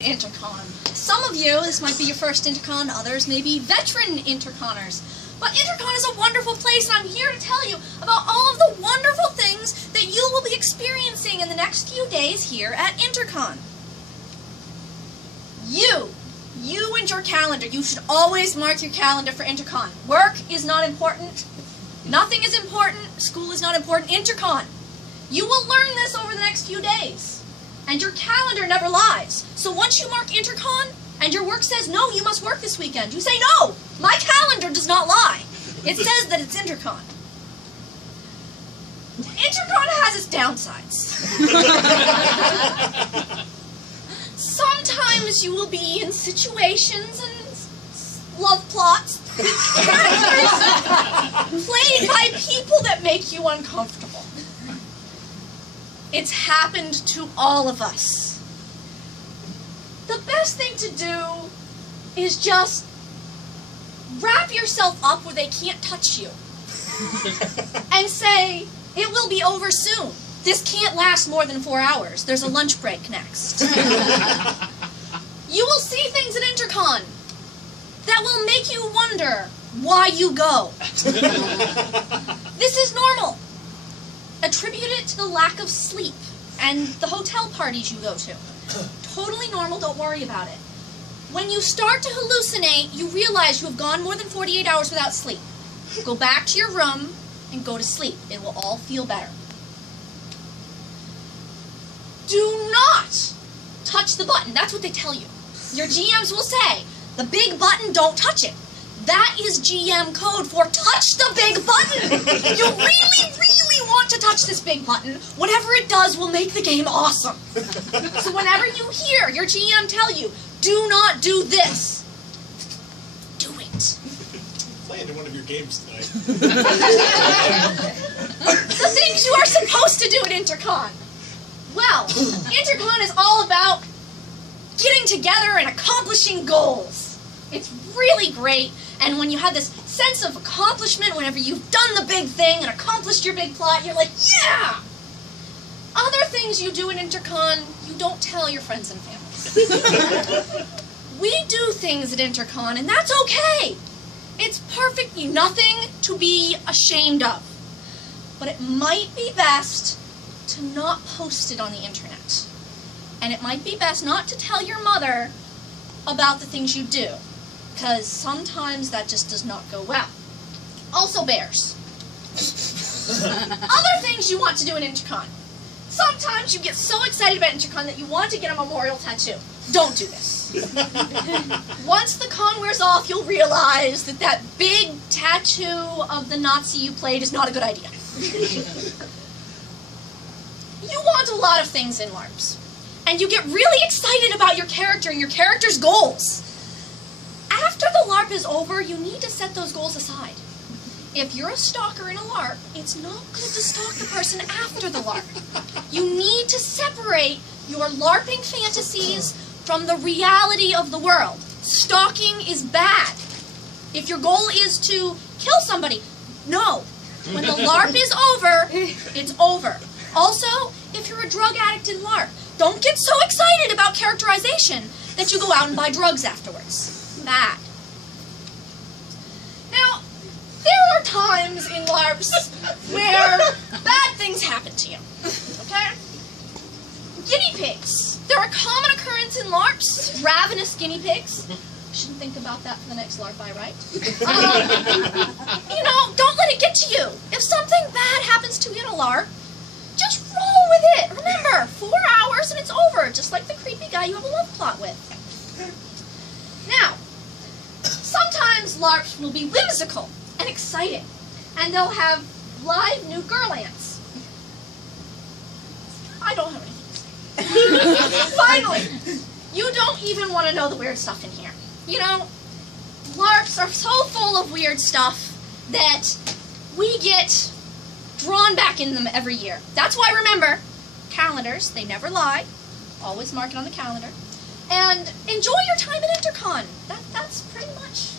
Intercon. Some of you, this might be your first Intercon, others may be veteran Interconers. But Intercon is a wonderful place, and I'm here to tell you about all of the wonderful things that you will be experiencing in the next few days here at Intercon. You and your calendar. You should always mark your calendar for Intercon. Work is not important. Nothing is important. School is not important. Intercon. You will learn this over the next few days. And your calendar never lies. So once you mark Intercon, and your work says, no, you must work this weekend, you say, no, my calendar does not lie. It says that it's Intercon. Intercon has its downsides. Sometimes you will be in situations and love plots played by people that make you uncomfortable. It's happened to all of us. The best thing to do is just wrap yourself up where they can't touch you and say, it will be over soon. This can't last more than 4 hours. There's a lunch break next. You will see things at Intercon that will make you wonder why you go. This is normal. Attribute it to the lack of sleep and the hotel parties you go to. Totally normal, don't worry about it. When you start to hallucinate, you realize you have gone more than 48 hours without sleep. Go back to your room and go to sleep. It will all feel better. Do not touch the button. That's what they tell you. Your GMs will say, the big button, don't touch it. That is GM code for touch the big button. You really want to touch this big button. Whatever it does will make the game awesome. So whenever you hear your GM tell you, do not do this, do it. Play into one of your games tonight. The things you are supposed to do at Intercon. Well, Intercon is all about getting together and accomplishing goals. It's really great, and when you have this sense of accomplishment, whenever you've done the big thing and accomplished your big plot, you're like, yeah! Other things you do in Intercon, you don't tell your friends and family. We do things at Intercon, and that's okay. It's perfectly nothing to be ashamed of. But it might be best to not post it on the internet. And it might be best not to tell your mother about the things you do, because sometimes that just does not go well. Also bears. Other things you want to do in Intercon. Sometimes you get so excited about Intercon that you want to get a memorial tattoo. Don't do this. Once the con wears off, you'll realize that that big tattoo of the Nazi you played is not a good idea. You want a lot of things in LARPs. And you get really excited about your character and your character's goals. After the LARP is over, you need to set those goals aside. If you're a stalker in a LARP, it's not good to stalk the person after the LARP. You need to separate your LARPing fantasies from the reality of the world. Stalking is bad. If your goal is to kill somebody, no. When the LARP is over, it's over. Also, if you're a drug addict in LARP, don't get so excited about characterization that you go out and buy drugs afterwards. Bad. Now, there are times in LARPs where bad things happen to you. Okay? Guinea pigs. They're a common occurrence in LARPs. Ravenous guinea pigs. Shouldn't think about that for the next LARP I write. You know, don't let it get to you. If something bad happens to you in a LARP, just roll with it. Remember, 4 hours and it's over, just like the creepy guy you have a love plot with. Now, sometimes LARPs will be whimsical and exciting, and they'll have live new girl ants. I don't have anything to say. Finally, you don't even want to know the weird stuff in here. You know, LARPs are so full of weird stuff that we get drawn back in them every year. That's why, remember, calendars, they never lie. Always mark it on the calendar. And enjoy your time at Intercon. That's pretty much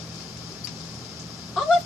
all of